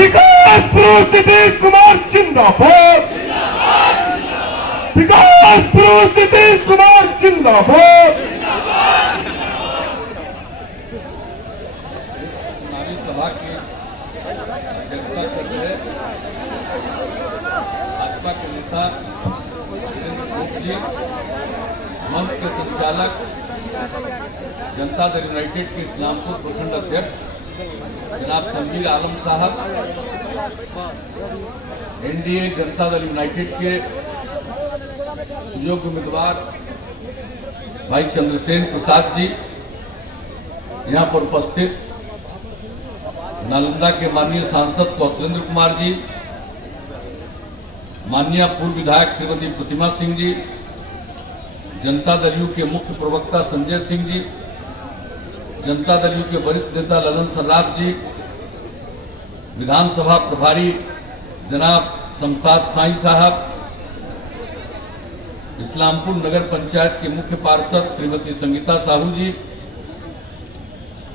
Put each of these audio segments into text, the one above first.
विकास पुरुष नीतीश कुमार जिंदाबाद, विकास पुरुष नीतीश कुमार जिंदाबाद। चुनावी सभा की अध्यक्षता करते हुए भाजपा के नेता वीरेंद्र गोप जी, मंच के संचालक जनता दल यूनाइटेड के इस्लामपुर प्रखंड अध्यक्ष जनाब तनवीर आलम साहब, एनडीए जनता दल यूनाइटेड के सुयोग्य उम्मीदवार भाई चंद्रसेन प्रसाद जी, यहाँ पर उपस्थित नालंदा के माननीय सांसद कौशलेंद्र कुमार जी, माननीय पूर्व विधायक श्रीमती प्रतिमा सिंह जी, जनता दल यू के मुख्य प्रवक्ता संजय सिंह जी, जनता दल यू के वरिष्ठ नेता ललन सर्राफ जी, विधानसभा प्रभारी जनाब शमशाद साई साहब, इस्लामपुर नगर पंचायत के मुख्य पार्षद श्रीमती संगीता साहू जी,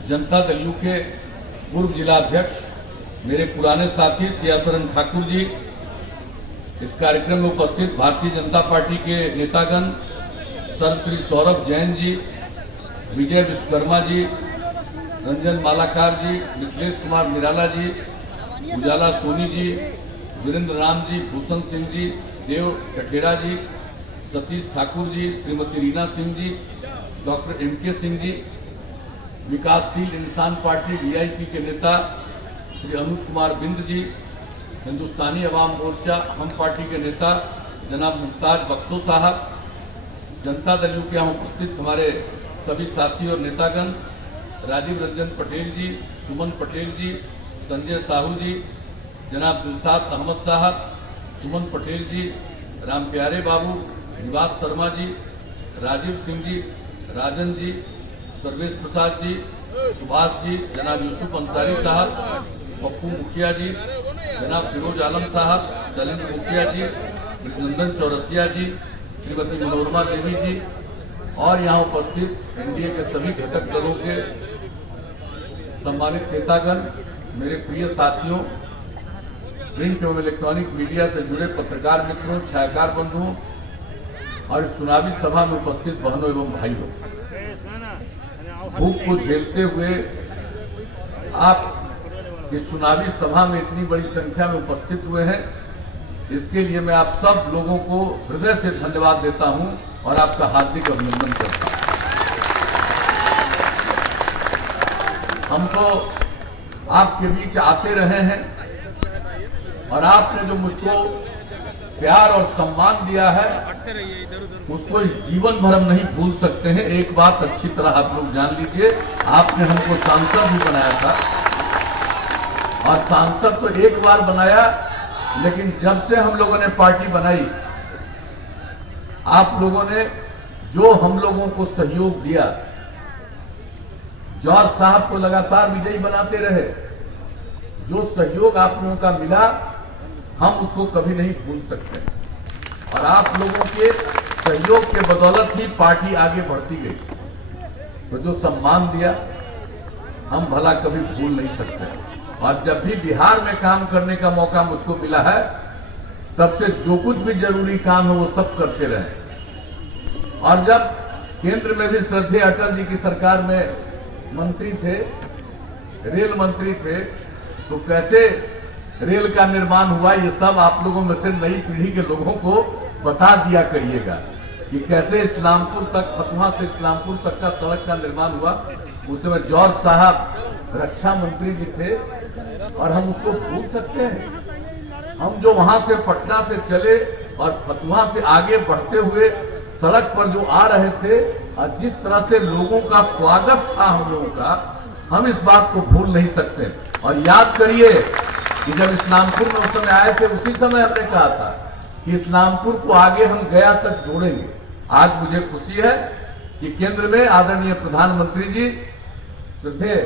जनता दल यू के पूर्व जिला अध्यक्ष मेरे पुराने साथी सियासरन ठाकुर जी, इस कार्यक्रम में उपस्थित भारतीय जनता पार्टी के नेतागण सर्वश्री सौरभ जैन जी, विजय विश्वकर्मा जी, रंजन मालाकार जी, मिथिलेश कुमार निराला जी, उजाला सोनी जी, वीरेंद्र राम जी, भूषण सिंह जी, देव कठेरा जी, सतीश ठाकुर जी, श्रीमती रीना सिंह जी, डॉक्टर एम.के. सिंह जी, विकासशील इंसान पार्टी वीआईपी के नेता श्री अनुज कुमार बिंद जी, हिंदुस्तानी अवाम मोर्चा हम पार्टी के नेता जनाब मुमताज बख्शो साहब, जनता दल यू के यहाँ उपस्थित हमारे सभी साथी और नेतागण राजीव रंजन पटेल जी, सुमन पटेल जी, संजय साहू जी, जनाब दिलशाद अहमद साहब, सुमन पटेल जी, राम प्यारे बाबू, निवास शर्मा जी, राजीव सिंह जी, राजन जी, सर्वेश प्रसाद जी, सुभाष जी, जनाब यूसुफ अंसारी साहब, पप्पू मुखिया जी, जनाब फिरोज आलम साहब, शैलेंद्र मुखिया जी, नंदन चौरसिया जी, श्रीमती मनोरमा देवी जी और यहाँ उपस्थित एनडीए के सभी घटक दलों के सम्मानित नेतागण, मेरे प्रिय साथियों, प्रिंट एवं इलेक्ट्रॉनिक मीडिया से जुड़े पत्रकार मित्रों, छायाकार बंधुओं और चुनावी सभा में उपस्थित बहनों एवं भाइयों, भूख को झेलते हुए आप इस चुनावी सभा में इतनी बड़ी संख्या में उपस्थित हुए हैं, इसके लिए मैं आप सब लोगों को हृदय से धन्यवाद देता हूं और आपका हार्दिक अभिनंदन करता हूं। हम तो आपके बीच आते रहे हैं और आपने जो मुझको प्यार और सम्मान दिया है उसको इस जीवन भर हम नहीं भूल सकते हैं। एक बात अच्छी तरह आप लोग जान लीजिए, आपने हमको सांसद भी बनाया था और सांसद तो एक बार बनाया, लेकिन जब से हम लोगों ने पार्टी बनाई, आप लोगों ने जो हम लोगों को सहयोग दिया, जॉर्ज साहब को लगातार विजयी बनाते रहे, जो सहयोग आप लोगों का मिला हम उसको कभी नहीं भूल सकते और आप लोगों के सहयोग के बदौलत ही पार्टी आगे बढ़ती गई। तो जो सम्मान दिया हम भला कभी भूल नहीं सकते और जब भी बिहार में काम करने का मौका मुझको मिला है तब से जो कुछ भी जरूरी काम है वो सब करते रहे। और जब केंद्र में भी श्रद्धेय अटल जी की सरकार में मंत्री थे, रेल मंत्री थे, तो कैसे रेल का निर्माण हुआ ये सब आप लोगों में से नई पीढ़ी के लोगों को बता दिया करिएगा कि कैसे इस्लामपुर तक, फतुहा से इस्लामपुर तक का सड़क का निर्माण हुआ। उस समय जॉर्ज साहब रक्षा मंत्री जी थे और हम उसको भूल सकते हैं? हम जो वहां से पटना से चले और फतुहा से आगे बढ़ते हुए सड़क पर जो आ रहे थे और जिस तरह से लोगों का स्वागत था हम लोगों का, हम इस बात को भूल नहीं सकते। और याद करिए कि जब इस्लामपुर में उस समय आए थे, उसी समय हमने कहा था कि इस्लामपुर को आगे हम गया तक जोड़ेंगे। आज मुझे खुशी है कि केंद्र में आदरणीय प्रधानमंत्री जी श्रद्धेय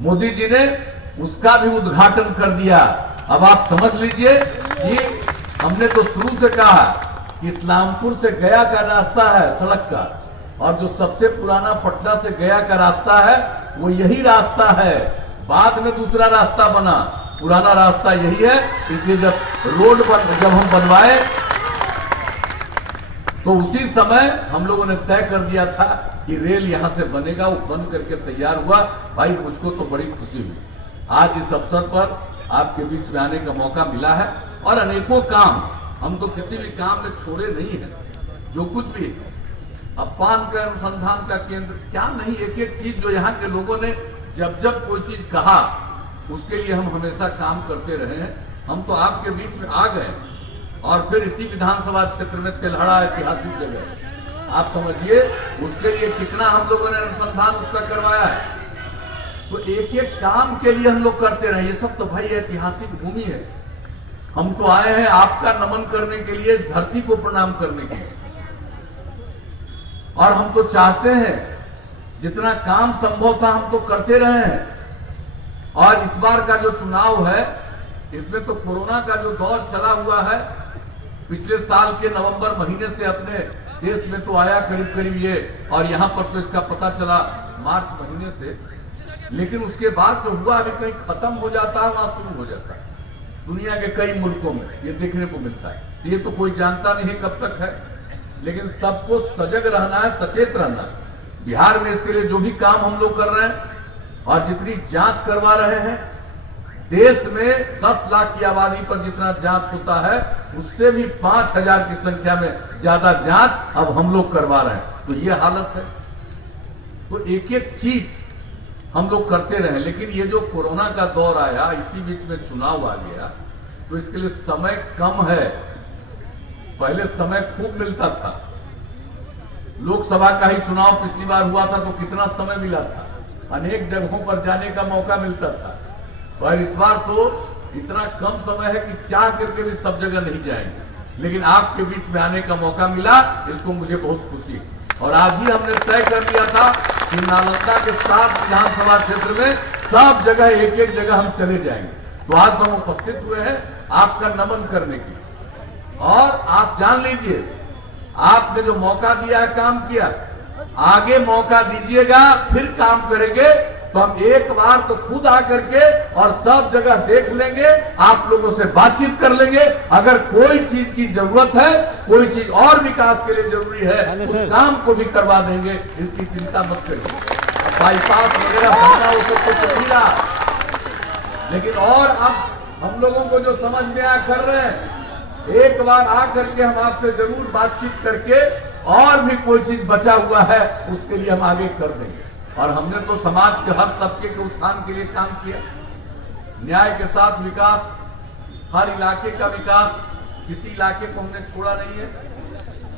मोदी जी ने उसका भी उद्घाटन कर दिया। अब आप समझ लीजिए कि हमने तो शुरू से कहा कि इस्लामपुर से गया का रास्ता है सड़क का, और जो सबसे पुराना पटना से गया का रास्ता है वो यही रास्ता है। बाद में दूसरा रास्ता बना, पुराना रास्ता यही है। इसलिए जब हम बनवाए तो उसी समय हम लोगों ने तय कर दिया था कि रेल यहां से बनेगा। वो बन करके तैयार हुआ। भाई मुझको तो बड़ी खुशी हुई आज इस अवसर पर आपके बीच में आने का मौका मिला है। और अनेकों काम हम तो किसी भी काम में छोड़े नहीं है। जो कुछ भी अपान का अनुसंधान का केंद्र क्या नहीं, एक एक चीज जो यहाँ के लोगों ने जब जब कोई चीज कहा उसके लिए हम हमेशा काम करते रहे हैं। हम तो आपके बीच में आ गए और फिर इसी विधानसभा क्षेत्र में तेल्हड़ा ऐतिहासिक जगह आप समझिए उसके लिए कितना हम लोगों ने अनुसंधान उसका करवाया है। तो एक एक काम के लिए हम लोग करते रहे। ये सब तो भाई ऐतिहासिक भूमि है। हम तो आए हैं आपका नमन करने के लिए, इस धरती को प्रणाम करने के लिए। और हम तो चाहते हैं जितना काम संभव था हम तो करते रहे हैं। और इस बार का जो चुनाव है इसमें तो कोरोना का जो दौर चला हुआ है पिछले साल के नवंबर महीने से अपने देश में तो आया करीब करीब ये, और यहां पर तो इसका पता चला मार्च महीने से। लेकिन उसके बाद जो हुआ अभी कहीं खत्म हो जाता है वहां शुरू हो जाता है। दुनिया के कई मुल्कों में ये देखने को मिलता है। ये तो कोई जानता नहीं है कब तक है, लेकिन सबको सजग रहना है, सचेत रहना है। बिहार में इसके लिए जो भी काम हम लोग कर रहे हैं और जितनी जांच करवा रहे हैं, देश में 10 लाख की आबादी पर जितना जांच होता है उससे भी 5000 की संख्या में ज्यादा जांच अब हम लोग करवा रहे हैं। तो ये हालत है। तो एक एक चीज हम लोग करते रहे। लेकिन ये जो कोरोना का दौर आया, इसी बीच में चुनाव आ गया, तो इसके लिए समय कम है। पहले समय खूब मिलता था। लोकसभा का ही चुनाव पिछली बार हुआ था तो कितना समय मिला था, अनेक जगहों पर जाने का मौका मिलता था। और इस बार तो इतना कम समय है कि चाह करके भी सब जगह नहीं जाएंगे। लेकिन आपके बीच में आने का मौका मिला, इसको मुझे बहुत खुशी है। और आज ही हमने तय कर लिया था कि नालंदा के 7 विधानसभा क्षेत्र में सब जगह एक एक जगह हम चले जाएंगे। तो आज हम उपस्थित हुए हैं आपका नमन करने के लिए। और आप जान लीजिए आपने जो मौका दिया है काम किया, आगे मौका दीजिएगा फिर काम करेंगे। तो हम एक बार तो खुद आकर के और सब जगह देख लेंगे, आप लोगों से बातचीत कर लेंगे। अगर कोई चीज की जरूरत है, कोई चीज और विकास के लिए जरूरी है, उस काम को भी करवा देंगे। इसकी चिंता मत करिए। बाईपास वगैरह बनना हो तो कुछ नहीं रहा, लेकिन और अब हम लोगों को जो समझ में आ कर रहे हैं, एक बार आकर के हम आपसे जरूर बातचीत करके और भी कोई चीज बचा हुआ है उसके लिए हम आगे कर देंगे। और हमने तो समाज के हर तबके के उत्थान के लिए काम किया। न्याय के साथ विकास, हर इलाके का विकास, किसी इलाके को हमने छोड़ा नहीं है।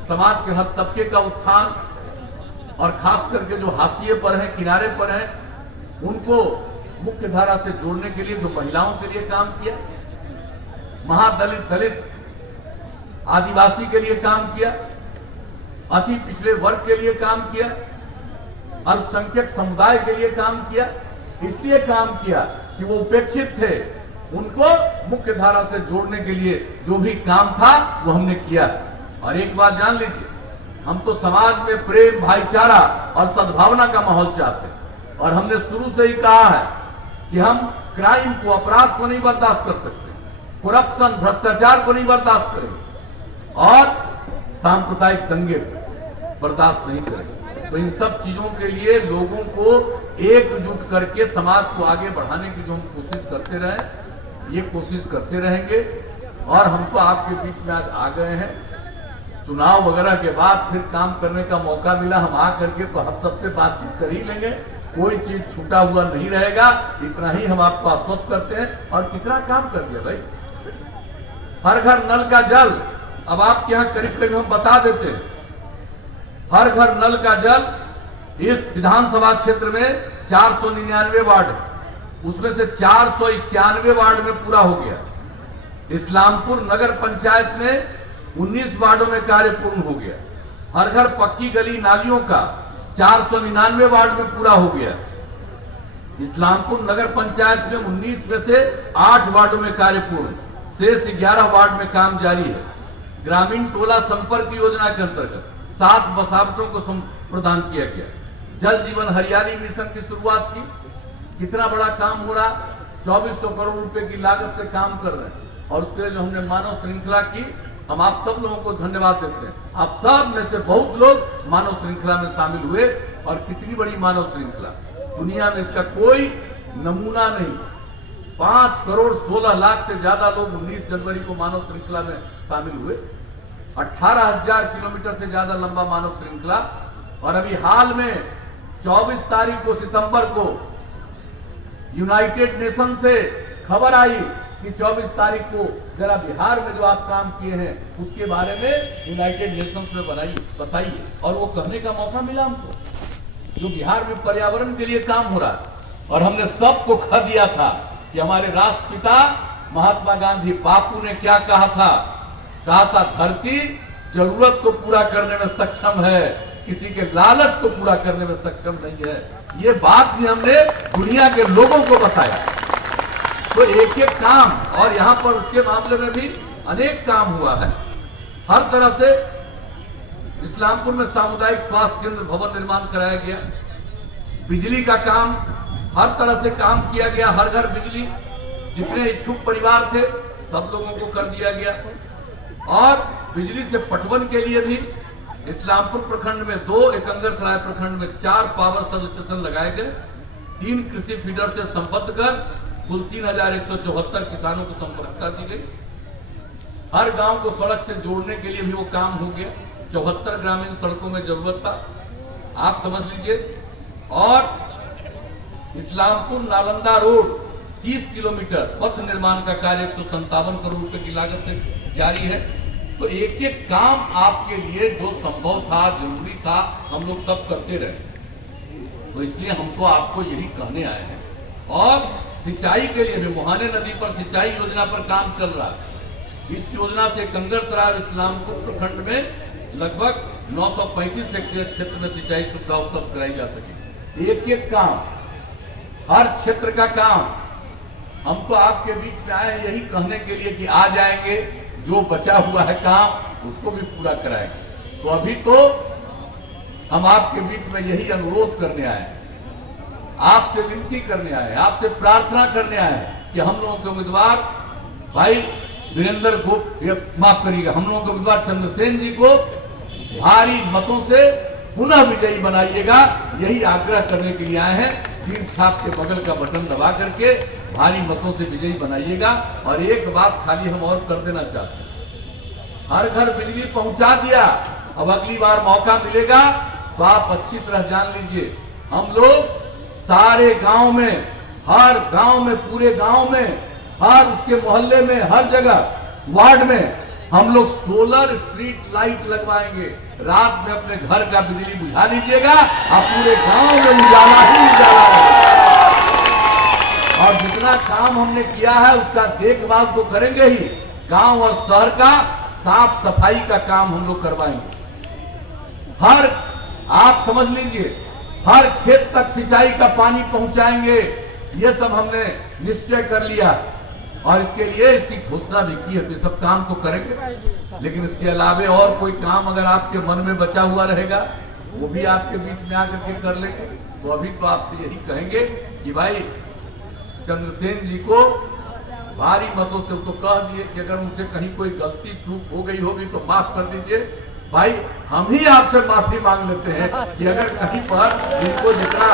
समाज के हर तबके का उत्थान और खास करके जो हाशिए पर हैं, किनारे पर हैं, उनको मुख्य धारा से जोड़ने के लिए जो महिलाओं के लिए काम किया, महादलित, दलित, आदिवासी के लिए काम किया, अति पिछड़े वर्ग के लिए काम किया, अल्पसंख्यक समुदाय के लिए काम किया। इसलिए काम किया कि वो उपेक्षित थे, उनको मुख्य धारा से जोड़ने के लिए जो भी काम था वो हमने किया। और एक बात जान लीजिए, हम तो समाज में प्रेम, भाईचारा और सद्भावना का माहौल चाहते हैं। और हमने शुरू से ही कहा है कि हम क्राइम को, अपराध को नहीं बर्दाश्त कर सकते, करप्शन, भ्रष्टाचार को नहीं बर्दाश्त करेंगे और सांप्रदायिक दंगे बर्दाश्त नहीं करेंगे। तो इन सब चीजों के लिए लोगों को एकजुट करके समाज को आगे बढ़ाने की जो हम कोशिश करते रहे, ये कोशिश करते रहेंगे। और हम तो आपके बीच में आज आ गए हैं। चुनाव वगैरह के बाद फिर काम करने का मौका मिला, हम आ करके तो हम सबसे बातचीत कर ही लेंगे। कोई चीज छूटा हुआ नहीं रहेगा, इतना ही हम आपको आश्वस्त करते हैं। और कितना काम कर दिया भाई, हर घर नल का जल, अब आपके यहाँ करीब करीब हम बता देते हैं, हर घर नल का जल इस विधानसभा क्षेत्र में 499 वार्ड, उसमें से 491 वार्ड में पूरा हो गया। इस्लामपुर नगर पंचायत में 19 वार्डों में कार्य पूर्ण हो गया। हर घर पक्की गली नालियों का 499 वार्ड में पूरा हो गया। इस्लामपुर नगर पंचायत में 19 में से 8 वार्डों में कार्य पूर्ण, शेष 11 वार्ड में काम जारी है। ग्रामीण टोला संपर्क योजना के अंतर्गत 7 बसावटों को प्रदान किया गया। जल जीवन हरियाली मिशन की शुरुआत की, कितना बड़ा काम हो रहा। 2400 करोड़ रुपए की लागत से काम कर रहे हैं, और उसके लिए जो हमने मानव श्रृंखला की, हम आप सब लोगों को धन्यवाद देते हैं। आप सब में से बहुत लोग मानव श्रृंखला में शामिल हुए, और कितनी बड़ी मानव श्रृंखला, दुनिया में इसका कोई नमूना नहीं। 5 करोड़ 16 लाख से ज्यादा लोग 19 जनवरी को मानव श्रृंखला में शामिल हुए। 18,000 किलोमीटर से ज्यादा लंबा मानव श्रृंखला। और अभी हाल में 24 तारीख को सितंबर को यूनाइटेड नेशन से खबर आई कि 24 तारीख को जरा बिहार में जो आप काम किए हैं उसके बारे में यूनाइटेड नेशंस में बताइए। और वो कहने का मौका मिला हमको, जो बिहार में पर्यावरण के लिए काम हो रहा है। और हमने सबको कह दिया था कि हमारे राष्ट्रपिता महात्मा गांधी बापू ने क्या कहा था धरती जरूरत को पूरा करने में सक्षम है, किसी के लालच को पूरा करने में सक्षम नहीं है। ये बात भी हमने दुनिया के लोगों को बताया। तो एक एक काम, और यहां पर उसके मामले में भी अनेक काम हुआ है। हर तरह से इस्लामपुर में सामुदायिक स्वास्थ्य केंद्र भवन निर्माण कराया गया। बिजली का काम हर तरह से काम किया गया, हर घर बिजली। जितने इच्छुक परिवार थे सब लोगों को कर दिया गया। और बिजली से पटवन के लिए भी इस्लामपुर प्रखंड में 2, एकंगरसराय प्रखंड में 4 पावर सब स्टेशन लगाए गए। 3 कृषि फीडर से संबद्ध कर कुल 3174 किसानों को संपर्कता दी गई। हर गांव को सड़क से जोड़ने के लिए भी वो काम हो गया। 74 ग्रामीण सड़कों में जरूरत था, आप समझ लीजिए। और इस्लामपुर नालंदा रोड 30 किलोमीटर पथ निर्माण का कार्य 157 करोड़ रुपए की लागत से जारी है। तो एक एक काम आपके लिए जो संभव था, जरूरी था, हम लोग सब करते रहे। तो इसलिए हम तो आपको यही कहने आए हैं। और सिंचाई के लिए भी मुहाने नदी पर सिंचाई योजना पर काम चल रहा है। इस योजना से कंगरसराय और इस्लामपुर प्रखंड में लगभग 935 हेक्टेयर क्षेत्र में सिंचाई सुविधा उपलब्ध कराई जा सके। एक एक काम, हर क्षेत्र का काम। हम तो आपके बीच में आए हैं यही कहने के लिए कि आ जाएंगे, जो बचा हुआ है काम उसको भी पूरा कराएंगे। तो अभी तो हम आपके बीच में यही अनुरोध करने आए हैं, आपसे विनती करने आए हैं, आपसे प्रार्थना करने आए हैं कि हम लोगों के उम्मीदवार भाई वीरेंद्र माफ करिएगा, हम लोगों के उम्मीदवार चंद्रसेन जी को भारी मतों से पुनः विजयी बनाइएगा। यही आग्रह करने के लिए आए हैं। 3 छाप के बगल का बटन दबा करके भारी मतों से विजयी बनाइएगा। और एक बात खाली हम और कर देना चाहते हैं, हर घर बिजली पहुंचा दिया। अब अगली बार मौका मिलेगा तो आप अच्छी तरह जान लीजिए, हम लोग सारे गांव में, हर गांव में, पूरे गांव में, हर उसके मोहल्ले में, हर जगह वार्ड में हम लोग सोलर स्ट्रीट लाइट लगवाएंगे। रात में अपने घर का बिजली बुझा लीजिएगा और पूरे गांव में उजाला ही उजाला रहेगा। और जितना काम हमने किया है उसका देखभाल तो करेंगे ही, गांव और शहर का साफ सफाई का काम हम लोग करवाएंगे। हर, आप समझ लीजिए, हर खेत तक सिंचाई का पानी पहुंचाएंगे। ये सब हमने निश्चय कर लिया और इसके लिए इसकी घोषणा भी की है। तो सब काम तो करेंगे, लेकिन इसके अलावे और कोई काम अगर आपके मन में बचा हुआ रहेगा वो भी आपके बीच में आकर के कर लेंगे। तो अभी तो आपसे यही कहेंगे कि भाई चंद्रसेन जी को भारी मतों से तो कह दिए कि अगर उनसे कहीं कोई गलती चूक हो गई होगी तो माफ कर दीजिए। भाई हम ही आपसे माफी मांग लेते हैं कि अगर कहीं पर इनको जितना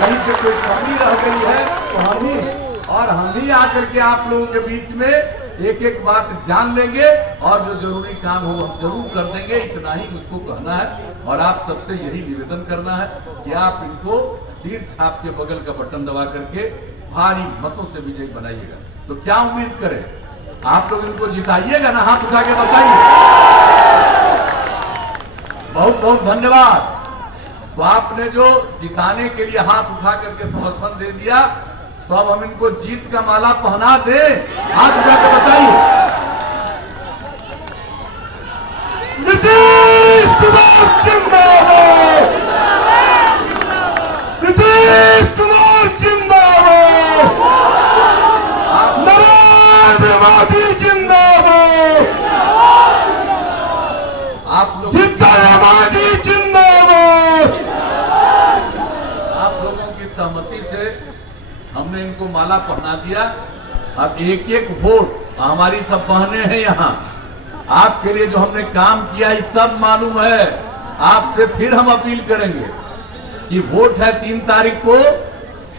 कहीं से कोई कमी रह गई है तो हम ही आकर के आप लोगों के बीच में एक एक बात जान लेंगे और जो जरूरी काम हो हम जरूर कर देंगे। इतना ही मुझको कहना है और आप सबसे यही निवेदन करना है कि आप इनको 3 छाप के बगल का बटन दबा करके भारी मतों से विजयी बनाइएगा। तो क्या उम्मीद करें, आप लोग इनको जिताइएगा ना? हाथ उठा के बताइए। बहुत बहुत धन्यवाद। तो आपने जो जिताने के लिए हाथ उठा करके समर्थन दे दिया, तो अब हम इनको जीत का माला पहना दे। हाथ उठा के बताइए। नीतीश कुमार जिंदाबाद, नीतीश कुमार जिंदाबाद, नरेंद्र मोदी जिंदाबाद, आप लोग जिंदाबाद जिंदाबाद। आप लोगों की सहमति से हमने इनको को माला पहना दिया। अब एक एक वोट, हमारी सब बहनें हैं यहाँ, आपके लिए जो हमने काम किया है सब मालूम है। आपसे फिर हम अपील करेंगे कि वोट है 3 तारीख को,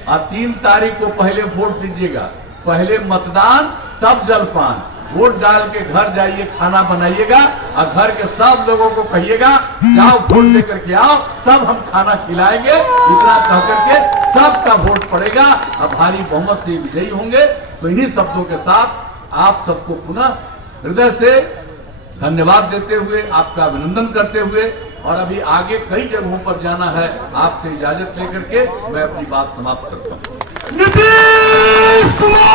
और 3 तारीख को पहले वोट दीजिएगा। पहले मतदान तब जलपान। वोट डाल के घर जाइए, खाना बनाइएगा और घर के सब लोगों को कहिएगा जाओ वोट देकर के आओ, तब हम खाना खिलाएंगे। इतना कह करके सबका वोट पड़ेगा और भारी बहुमत से विजयी होंगे। तो इन्हीं शब्दों के साथ आप सबको पुनः हृदय से धन्यवाद देते हुए, आपका अभिनंदन करते हुए, और अभी आगे कई जगहों पर जाना है, आपसे इजाजत लेकर के मैं अपनी बात समाप्त करता हूँ। नीतीश कुमार